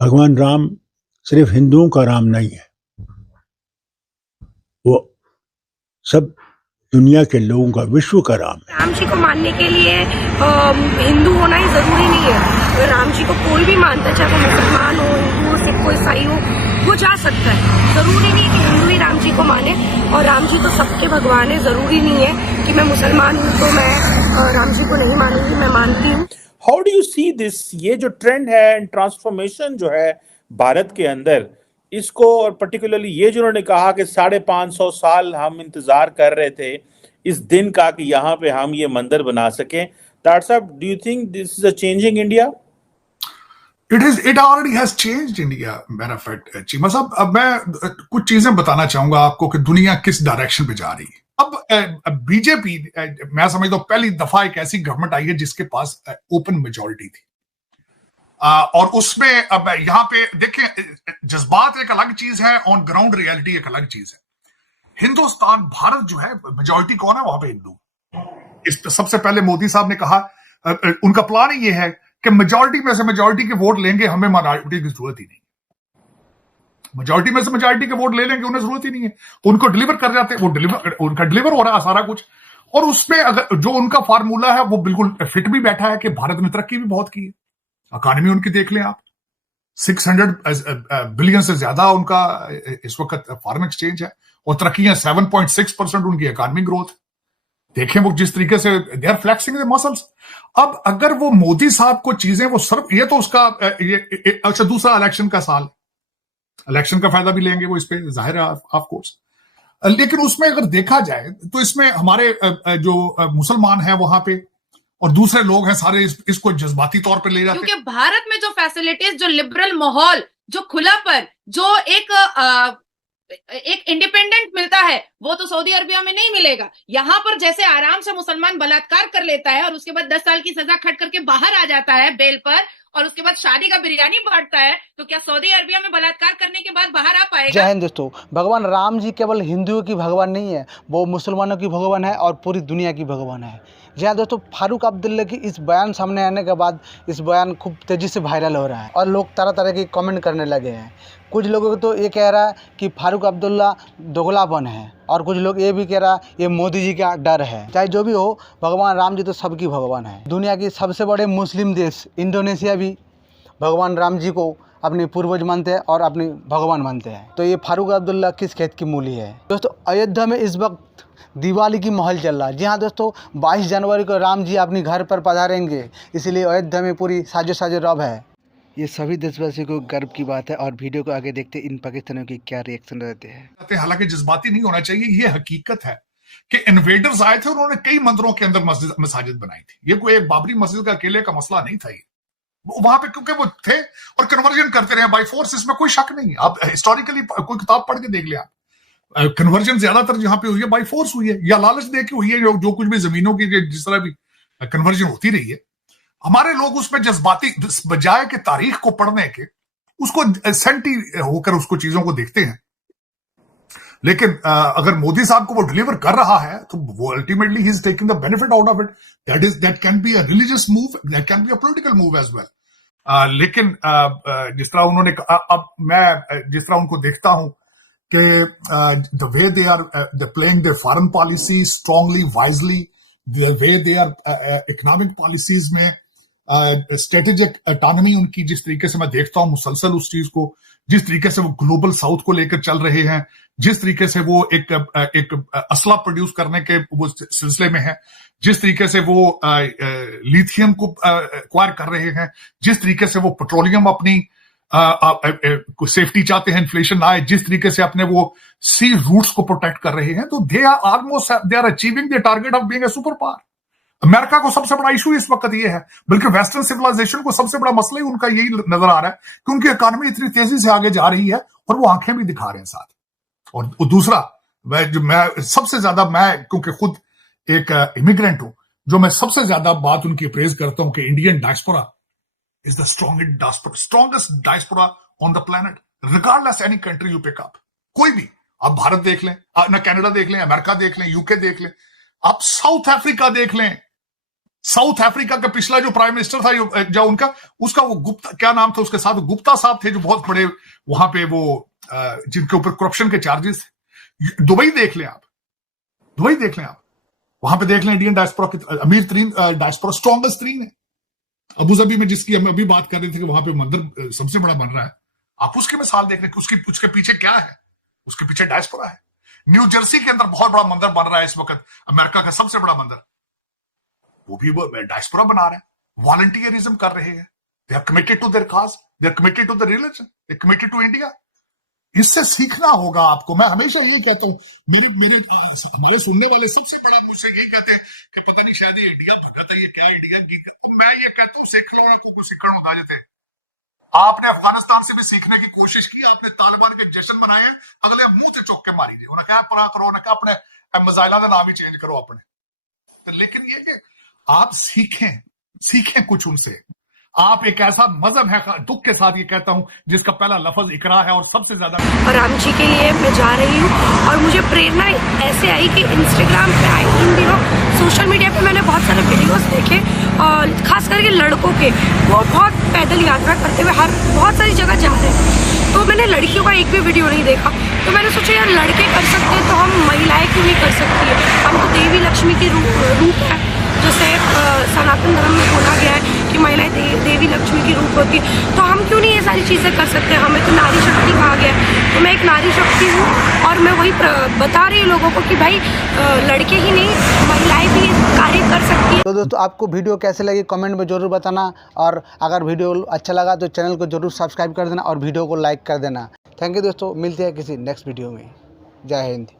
भगवान राम सिर्फ हिंदुओं का राम नहीं है, वो सब दुनिया के लोगों का, विश्व का राम है। राम जी को मानने के लिए हिंदू होना ही जरूरी नहीं है। तो राम जी को कोई भी मानता है, चाहे वो मुसलमान हो, हिंदू हो, सिख हो, ईसाई हो, वो जा सकता है। जरूरी नहीं है कि हिंदू ही राम जी को माने, और राम जी तो सबके भगवान है। जरूरी नहीं है कि मैं मुसलमान हूँ तो मैं राम जी को नहीं मानूंगी, मैं मानती हूँ। How do you see this, ये जो ट्रेंड है, ट्रांसफॉर्मेशन जो है भारत के अंदर, इसको, और पर्टिकुलरली ये जो उन्होंने कहा कि 550 साल हम इंतजार कर रहे थे इस दिन का कि यहाँ पे हम ये मंदिर बना सकें, डॉक्टर साहब, do you think this is a changing India? It already has changed India, matter of fact, Cheema साहब। अब मैं कुछ चीजें बताना चाहूंगा आपको कि दुनिया किस डायरेक्शन पे जा रही है। अब बीजेपी, मैं समझता हूं पहली दफा एक ऐसी गवर्नमेंट आई है जिसके पास ओपन मेजोरिटी थी, और उसमें अब यहां पे देखें, जज्बात एक अलग चीज है, ऑन ग्राउंड रियलिटी एक अलग चीज है। हिंदुस्तान, भारत जो है, मेजोरिटी कौन है वहां पे? हिंदू। इस सबसे पहले मोदी साहब ने कहा, उनका प्लान ही ये है कि मेजॉरिटी में से मेजॉरिटी के वोट लेंगे, हमें माइनॉरिटी की जरूरत ही नहीं। मेजॉरिटी में से मेजॉरिटी के वोट ले लेंगे, उन्हें जरूरत ही नहीं है, उनको डिलीवर कर जाते हैं, उनका डिलीवर हो रहा है सारा कुछ। और उसमें अगर जो उनका फार्मूला है वो बिल्कुल फिट भी बैठा है कि भारत ने तरक्की भी बहुत की है। इकॉनमी उनकी देख लें आप, 600 बिलियन से ज्यादा उनका इस वक्त फॉरेन एक्सचेंज है, और तरक्कियां 7.6% उनकी इकॉनमी ग्रोथ। देखें वो जिस तरीके से they are flexing the muscles. अब अगर वो मोदी साहब को चीजें वो सर्व, ये तो उसका अच्छा दूसरा इलेक्शन का साल, इलेक्शन का फायदा भी लेंगे वो इस पे, जाहिर है ऑफ कोर्स। लेकिन उसमें अगर देखा जाए तो इसमें हमारे जो मुसलमान हैं वहां पे और दूसरे लोग हैं सारे इसको जज्बाती तौर पे ले जाते हैं, क्योंकि भारत में जो फैसिलिटीज, जो लिबरल माहौल, जो खुलापन, जो एक इंडिपेंडेंट मिलता है, वो तो सऊदी अरबिया में नहीं मिलेगा। यहाँ पर जैसे आराम से मुसलमान बलात्कार कर लेता है और उसके बाद 10 साल की सजा खट करके बाहर आ जाता है बेल पर, और उसके बाद शादी का बिरयानी बांटता है, तो क्या सऊदी अरबिया में बलात्कार करने के बाद बाहर आ पाएगा? जय हिंद दोस्तों। भगवान राम जी केवल हिंदुओं की भगवान नहीं है, वो मुसलमानों की भगवान है और पूरी दुनिया की भगवान है। जय दोस्तों, फारूक अब्दुल्ला की इस बयान सामने आने के बाद इस बयान खूब तेज़ी से वायरल हो रहा है और लोग तरह तरह की कमेंट करने लगे हैं। कुछ लोगों को तो ये कह रहा है कि फारूक अब्दुल्ला दोगलापन है, और कुछ लोग ये भी कह रहा है ये मोदी जी का डर है। चाहे जो भी हो, भगवान राम जी तो सबकी भगवान है। दुनिया की सबसे बड़े मुस्लिम देश इंडोनेशिया भी भगवान राम जी को अपने पूर्वज मानते हैं और अपनी भगवान मानते हैं। तो ये फारूक अब्दुल्ला किस खेत की मूली है? दोस्तों, अयोध्या में इस वक्त दिवाली की माहौल चल रहा है। जी हाँ दोस्तों, 22 जनवरी को राम जी अपने घर पर पधारेंगे, इसलिए अयोध्या में पूरी साजो रब है। ये सभी देशवासियों को गर्व की बात है। और वीडियो को आगे देखते इन पाकिस्तानियों के क्या रिएक्शन रहते हैं। हालांकि जज्बाती नहीं होना चाहिए, ये हकीकत है कि इन्वेडर्स आए थे, उन्होंने कई मंदिरों के अंदर मस्जिद बनाई थी। ये कोई एक बाबरी मस्जिद का अकेले का मसला नहीं था, ये वहां पे क्योंकि वो थे और कन्वर्जन करते रहे बाय फोर्स, इसमें कोई शक नहीं है। आप हिस्टोरिकली कोई किताब पढ़ के देख लिया, कन्वर्जन ज्यादातर जहां पे हुई है बाय फोर्स हुई है, या लालच दे के हुई है। जो कुछ भी जमीनों की जिस तरह भी कन्वर्जन होती रही है, हमारे लोग उसमें जज्बाती, बजाय के तारीख को पढ़ने के, उसको सेंटी होकर उसको चीजों को देखते हैं। लेकिन अगर मोदी साहब को वो डिलीवर कर रहा है तो वो ultimately he is taking the benefit out of it. That can be a religious move, that can be a political move as well. लेकिन जिस तरह उन्होंने, अब मैं जिस तरह उनको देखता हूं कि the way they are playing their foreign policy strongly, wisely, the way they are economic policies में स्ट्रेटेजिक ऑटोनॉमी उनकी, जिस तरीके से मैं देखता हूं मुसलसल उस चीज को, जिस तरीके से वो ग्लोबल साउथ को लेकर चल रहे हैं, जिस तरीके से वो एक असला प्रोड्यूस करने के वो सिलसिले में है, जिस तरीके से वो लिथियम को एक्वायर कर रहे हैं, जिस तरीके से वो पेट्रोलियम अपनी सेफ्टी चाहते हैं, इन्फ्लेशन ना आए, जिस तरीके से अपने वो सी रूट्स को प्रोटेक्ट कर रहे हैं, तो they are achieving the target of being a super power. America को सबसे बड़ा इशू इस वक्त ये है, बल्कि वेस्टर्न सिविलाइजेशन को सबसे बड़ा मसला ही उनका यही नजर आ रहा है कि उनकी इकोनॉमी इतनी तेजी से आगे जा रही है और वो आंखें भी दिखा रहे हैं साथ। और दूसरा, मैं सबसे ज्यादा, मैं क्योंकि खुद एक इमिग्रेंट हूं, जो मैं सबसे ज्यादा बात उनकी प्रेज करता हूं कि Indian diaspora is the strongest diaspora on the planet, regardless any country you pick up. कोई भी, आप भारत देख लें, ना कनाडा देख लें, अमेरिका देख लें, यूके देख लें, आप साउथ अफ्रीका देख लें, साउथ अफ्रीका का पिछला जो प्राइम मिनिस्टर था जो उनका, उसका वो गुप्ता, क्या नाम था उसके साथ, गुप्ता साहब थे, जो बहुत बड़े वहां पे वो जिनके ऊपर करप्शन के चार्जेस थे। दुबई देख लें आप, दुबई देख लें आप, वहां पे देख लें इंडियन डायस्पोरा की अमीर तरीन डायस्पोरा, स्ट्रॉन्गेस्ट तरीन है। अबू धाबी में जिसकी हम अभी बात कर रहे थे कि वहां पे मंदिर सबसे बड़ा बन रहा है, आप उसकी मिसाल देख लें, उसके पीछे क्या है, उसके पीछे डायस्पोरा है। न्यू जर्सी के अंदर बहुत बड़ा मंदिर बन रहा है इस वक्त, अमेरिका का सबसे बड़ा मंदिर, वो भी वो डायस्पोरा बना रहे हैं, वॉलंटियरिज्म कर रहे हैं। They are committed to their cause, they are committed to the religion, they are committed to India. इससे सीखना होगा आपको। मैं हमेशा यही कहता हूं, मेरे हमारे सुनने वाले सबसे बड़ा मुझसे यही कहते हैं कि पता नहीं शायद ये इंडिया भगत है, ये क्या इंडिया गीत है। तो मैं ये कहता हूं सीख लो, आपको कुछ सीखना होता जाते। आपने अफगानिस्तान से भी सीखने की कोशिश की, आपने तालिबान के जश्न मनाए हैं, अगले मुंह से चौक के मारी उन्हें क्या परा करो, उन्हें क्या अपने मिसाइलों का नाम ही चेंज करो अपने। तो लेकिन ये कि आप सीखें कुछ उनसे। आप एक ऐसा मजहब है, दुख के साथ ये कहता हूं, जिसका पहला लफ्ज इकरा है और सबसे ज्यादा। और राम जी के लिए मैं जा रही हूँ, और मुझे प्रेरणा ऐसे आई कि इंस्टाग्राम पे आई, इन दिनों सोशल मीडिया पे मैंने बहुत सारे वीडियोस देखे, और खास करके लड़कों के, वो बहुत पैदल यात्रा करते हुए बहुत सारी जगह जा रहे हैं। तो मैंने लड़कियों का एक भी वीडियो नहीं देखा। तो मैंने सोचा यार लड़के कर सकते हैं तो हम महिलाएं क्यों नहीं कर सकती है। हम तो देवी लक्ष्मी की रूप है, जैसे सनातन धर्म में बोला गया है कि महिलाएं देवी लक्ष्मी की रूप होती है, तो हम क्यों नहीं ये सारी चीज़ें कर सकते। हमें तो नारी शक्ति कहा गया है, तो मैं एक नारी शक्ति हूँ, और मैं वही बता रही हूँ लोगों को कि भाई लड़के ही नहीं, महिलाएं भी कार्य कर सकती हैं। तो दोस्तों आपको वीडियो कैसे लगी कमेंट में ज़रूर बताना, और अगर वीडियो अच्छा लगा तो चैनल को ज़रूर सब्सक्राइब कर देना और वीडियो को लाइक कर देना। थैंक यू दोस्तों, मिलते हैं किसी नेक्स्ट वीडियो में। जय हिंद।